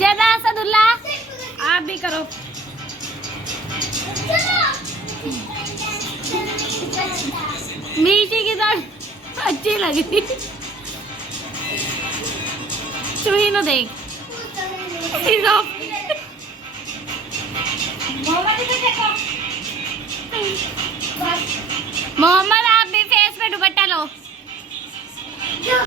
जदा असदुल्ला आप भी करो। मीठी की तो अच्छी लगी। चूही नो देख मोहम्मद, आप भी फेस पे दुपट्टा लो।